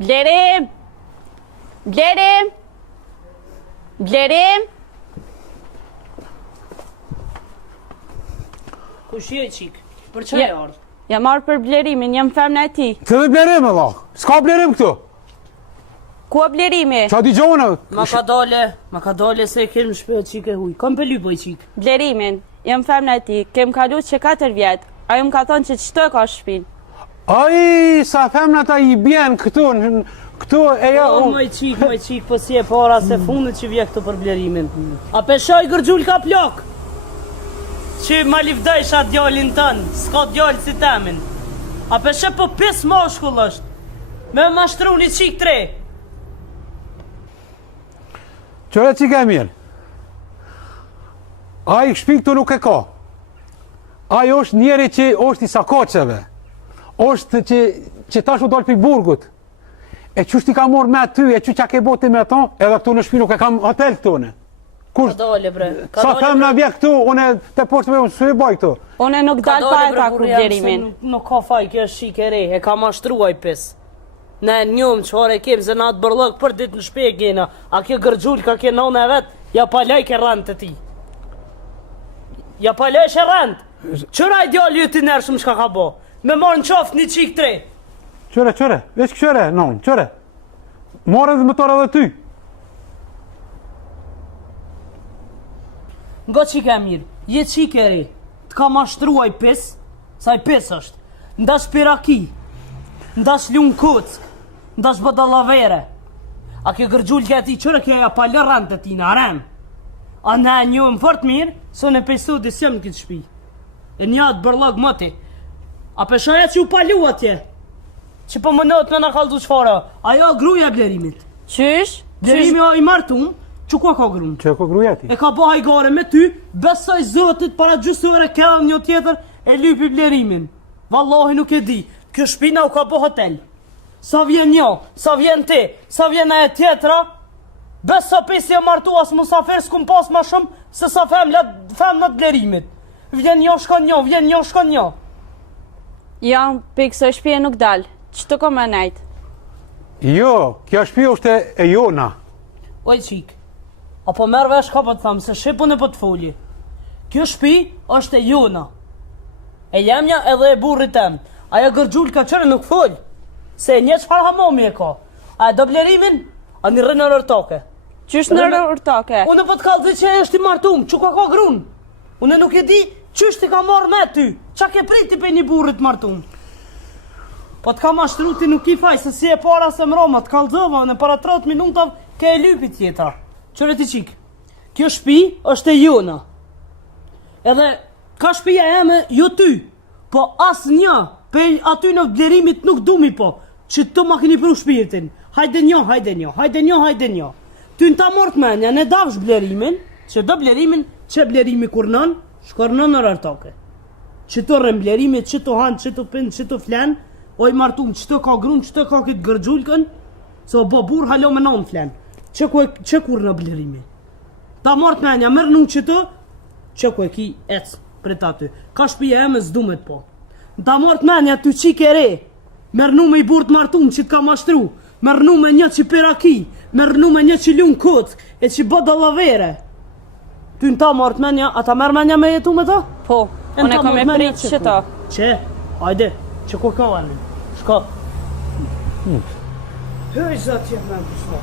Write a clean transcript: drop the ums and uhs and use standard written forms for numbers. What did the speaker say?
Blerim! Blerim! Blerim! Kush je qik? Për që e ardhë? Jam marrë për blerimin, jam femna e ti. Të dhe blerim e vah, s'ka blerim këtu. Ku e blerimi? Qa di gjohëna? Ma ka dole se e kemë shpe qik e huj. Kam për lypoj qik. Blerimin, jam femna e ti, kem kalu që 4 vjetë. Ajo më ka thonë që qëto e ka shpin. Ai, sa femna ta i bjen këtu e ja... O, moj qik, po si e para se fundet që vje këtu për blerimin. A peshoj gërgjull ka plok? Që ma livdojsha djallin tënë, s'ka djallë si temin. A peshe po pis moshkull është. Me mashtru një qik 3. Qëre qik e mirë. Ai shpi këtu nuk e ka. Ai është njeri që është i sakoqeve. është që tash u dalë për burgut. E qështë ti ka morë me aty, e që ke bote me ato, edhe këtu në shpi nuk e kam hotel këtune. Ka dole bre. Sa them në vje këtu, une të poshtë me unë së e baj këtu. Une nuk dalë pa e ka ku blerimin. Nuk ka faj, kjo është shik e re, e ka mashtruaj pis. Ne njëm qëfar e kemë, zë na të bërlëk për ditë në shpe e gjena, a kjo gërgjull ka kjo none e vetë, ja palaj ke rënd të ti. Ja palaj shë rënd. Qëra i djallë ju ti nërshëm shka ka bo? Me marë në qoftë një qik 3. Qëre, veç qëre, non, qëre. Marë edhe mëtore edhe ty. Nga qik e mirë, je qik e re, të ka mashtruaj pis, sa i pis është. Ndash piraki, ndash lunë kuck, ndash bëdalavere. A ke gërgjull ke ti qëre ke ja palë rënd të ti në arem. A ne njohëm fort mirë, së në pejsu dhe sjem në këtë shpi. E një atë bërlog mëti. A peshaja që u palu atje, që po më nëtë me në kaldu qfara, ajo gruja blerimit. Qysh? Blerimi o i martum, që ku ka grunë? Që ko gruja ti? E ka bo hajgare me ty, besoj zotit para gjusore kella një tjetër e lypi blerimin. Wallahi nuk e di, kjo shpina u ka bo hotel. Sa vjen një, sa vjen ti, sa vjen e tjetra, beso pisi e martu as musafir s'kum pas ma shumë se sa femnat blerimit. Vjen një shkon një, vjen një shkon një. Jam për këso shpje nuk dalë, që të kom e najtë? Jo, kjo shpi është e jona. Oj qik, apo merë vesh ka po të thamë, se shqipun e po të folje. Kjo shpi është e jona. E jemja edhe e burrit tem. Aja gërgjull ka qërë nuk folj. Se një qëfar hamomi e ka. A e do blerimin, a një rënë në rërtake. Qysh në rërtake? Unë po të kalë dhe që e është i martum, që ka grunë. Unë nuk e di, qysh ti ka marrë me ty. Qa ke priti për një burrit martum. Po të ka mashtru ti nuk i faj, se si e para se mroma, të kalëzova, në para 30 minutav, ke e lypi tjetra. Qëre ti qik, kjo shpi është e jona. Edhe, ka shpia jeme jo ty, po as një, për aty në blerimit nuk dumi po, që të ma keni pru shpirtin. Hajde një. Ty në ta mort menja, ne davsh blerimin, që do blerimin, që blerimi kur nën, shkor nën në rërtoke. Që të rrën blerimit, që të hanë, që të pinë, që të flenë, oj martum, që të ka grunë, që të ka këtë gërgjullkën, se o bo burë halo me non flenë. Që kur në blerimi? Ta mort menja, mërë nuk që të, që ku e ki ecë për të aty. Ka shpija e me zdumet po. Ta mort menja, ty qik e re, mërë nu me i burë të martum që të ka mashtru, mërë nu me një që piraki, mërë nu me një që lunë kuck, e që bë dalavere. Ty në ta mort menja, a ta merë menja me jetu me ta? Po, unë e kom e prit që ta. Që? Hajde, që ku ka vanin? Shko. Hëj, zatë jetë me në përshma.